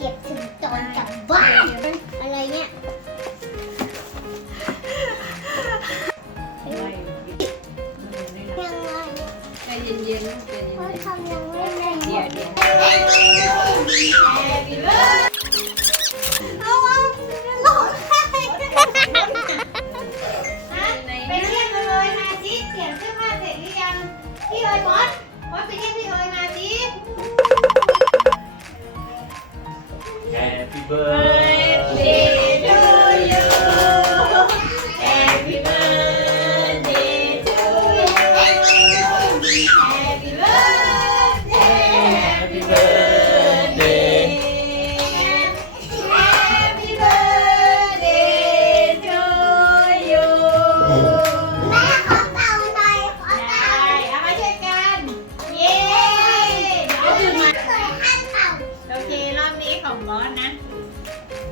เก็บถึงตอนกลับบ้านอะไรเนี่ยยังไงใจเย็นๆใจเย็เขานทำยังไม่ได้เดี๋ยวเดี๋ยวเอาเอาร้องไห้ในไปเรียกเลยมาสิเสียงเสื้อผ้าเสร็จหรือยังพี่เอ๋ยบอสบอสไปเรียกพี่เอ๋ยมาสิ Happy birthday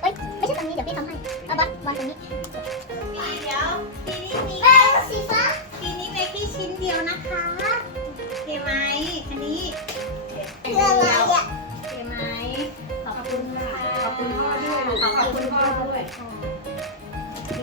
เอ้ยไม่ใช่ตรงนี้เดี๋ยวพี่ทำให้เอาบัตวางตรงนี้ปีเดียวปีนี้มีแค่สีฟ้าปีนี้มีแค่ชิ้นเดียวนะคะโอเคไหมอันนี้คืออะไรอะโอเคไหมขอบคุณค่ะขอบคุณพ่อด้วยขอบคุณพ่อด้วยโอเค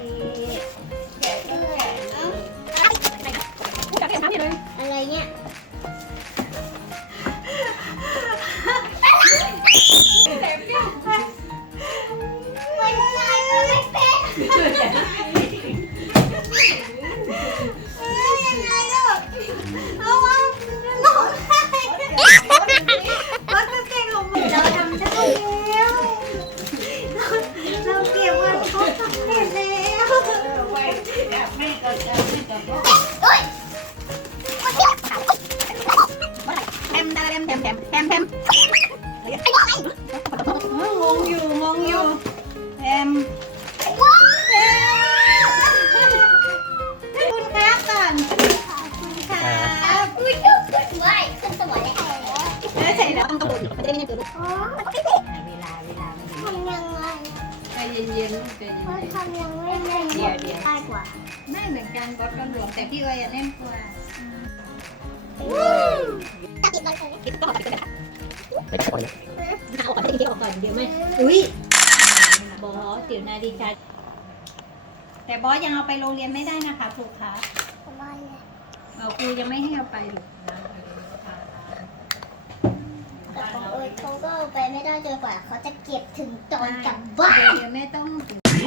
แบบไม่ก็จะไม่ก็บอกเฮ้ยแถมแถมแถมแถมแถมแถมไอ้บอกไอ้งงอยู่งงอยู่แถมว้าวคุณครับก่อนคุณครับอุ้ยขึ้นสวยขึ้นสวยเลยแล้วเสร็จแล้วต้องกระบุนมันจะได้ไม่เกิดอ๋อมันก็ไม่เป็นเวลาเวลาทำยังไงใจเย็นๆลูกใจมันเย็นทำยังไม่ได้เดี๋ยวเดี๋ย วได้กว่าๆไม่เหมือนกันบอสก็หลวมแต่พี่เอ๋ยแน่นกว่าตัดติดเลยตรงนี้ต้องตัดกันเอาออกก่อนเดี๋ยวออกก่อนเดี๋ยวไม่อุ้ยบอสเดี๋ยวนาฬิกาแต่บอสยังเอาไปโรงเรียนไม่ได้นะคะครูคะทำไมอะเอาครูยังไม่ให้เอาไปหรอกนะแต่ของเอ๋ยเขาก็เอาไปไม่ได้จนกว่าเขาจะเก็บถึงตอนกลับบ้านเดี๋ยวแม่ต้องว